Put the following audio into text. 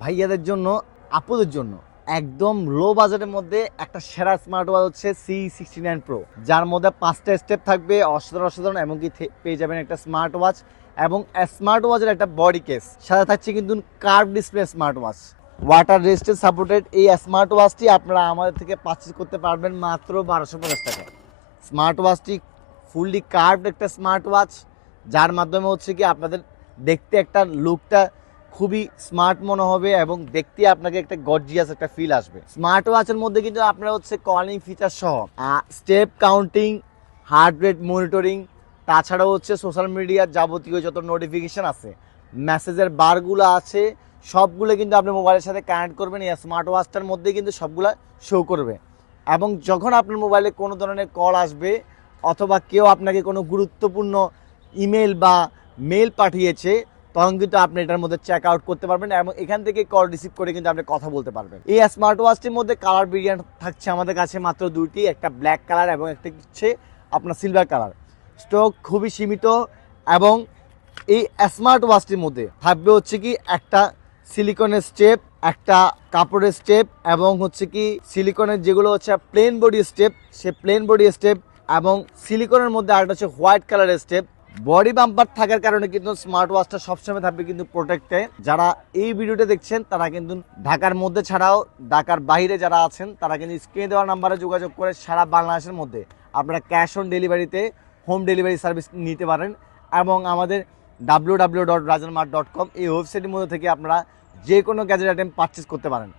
ভাইয়াদের জন্য, আপুদের জন্য একদম লো বাজেটের মধ্যে একটা সেরা স্মার্ট ওয়াচ হচ্ছে সি সিক্সটি নাইন প্রো যার মধ্যে পাঁচটা স্টেপ থাকবে অসাধারণ অসাধারণ, এমনকি পেয়ে যাবেন একটা স্মার্ট ওয়াচ এবং স্মার্ট ওয়াচের একটা বডি কেস সাথে থাকছে কিন্তু curve display smart watch water resisted supported এই স্মার্ট ওয়াচটি আপনারা আমাদের থেকে পারচেজ করতে পারবেন মাত্র বারোশো পঞ্চাশ টাকা স্মার্ট ওয়াচটি ফুললি কার্ভড একটা স্মার্ট ওয়াচ যার মাধ্যমে হচ্ছে কি আপনাদের দেখতে একটা লুকটা খুবই স্মার্ট মনে হবে এবং দেখতে আপনাকে একটা গর্জিয়াস একটা ফিল আসবে। স্মার্ট ওয়াচের মধ্যে কিন্তু আপনার হচ্ছে কলিং ফিচার সহ step counting heart rate monitoring তাছাড়াও হচ্ছে সোশ্যাল মিডিয়ার যাবতীয় যত নোটিফিকেশন আছে মেসেজের বারগুলো আছে, সবগুলো কিন্তু আপনি মোবাইলের সাথে কানেক্ট করবেন, এই স্মার্ট ওয়াচটার মধ্যে কিন্তু সবগুলা শো করবে। এবং যখন আপনার মোবাইলে কোনো ধরনের কল আসবে, অথবা কেউ আপনাকে কোনো গুরুত্বপূর্ণ ইমেল বা মেল পাঠিয়েছে তখন কিন্তু আপনি এটার মধ্যে চেক আউট করতে পারবেন এবং এখান থেকে কল রিসিভ করে কিন্তু আপনি কথা বলতে পারবেন। এই স্মার্ট ওয়াচটির মধ্যে কালার ভেরিয়েন্ট থাকছে আমাদের কাছে মাত্র দুইটি, একটা ব্ল্যাক কালার এবং একটা হচ্ছে আপনার সিলভার কালার স্টক খুবই সীমিত এবং এই স্মার্ট ওয়াচটির মধ্যে থাকবে হচ্ছে কি একটা সিলিকনের স্টেপ একটা কাপড়ের স্টেপ এবং হচ্ছে কি সিলিকনের যেগুলো হচ্ছে প্লেন বডি স্টেপ সে প্লেন বডি স্টেপ এবং সিলিকনের মধ্যে আরেকটা হচ্ছে হোয়াইট কালারের স্টেপ বডি বাম্পার থাকার কারণে কিন্তু স্মার্ট ওয়াচটা সবসময় থাকবে কিন্তু প্রোটেক্টে যারা এই ভিডিওটা দেখছেন, তারা কিন্তু ঢাকার মধ্যে ছাড়াও ঢাকার বাইরে যারা আছেন, তারা কিন্তু স্ক্রিনে দেওয়া নাম্বারে যোগাযোগ করে সারা বাংলাদেশের মধ্যে আপনারা ক্যাশ অন ডেলিভারিতে হোম ডেলিভারি সার্ভিস নিতে পারেন এবং আমাদের W W dot Rajanmart dot com এই ওয়েবসাইটের মধ্যে থেকে আপনারা যে কোনো গ্যাজেট আইটেম পারচেস করতে পারেন।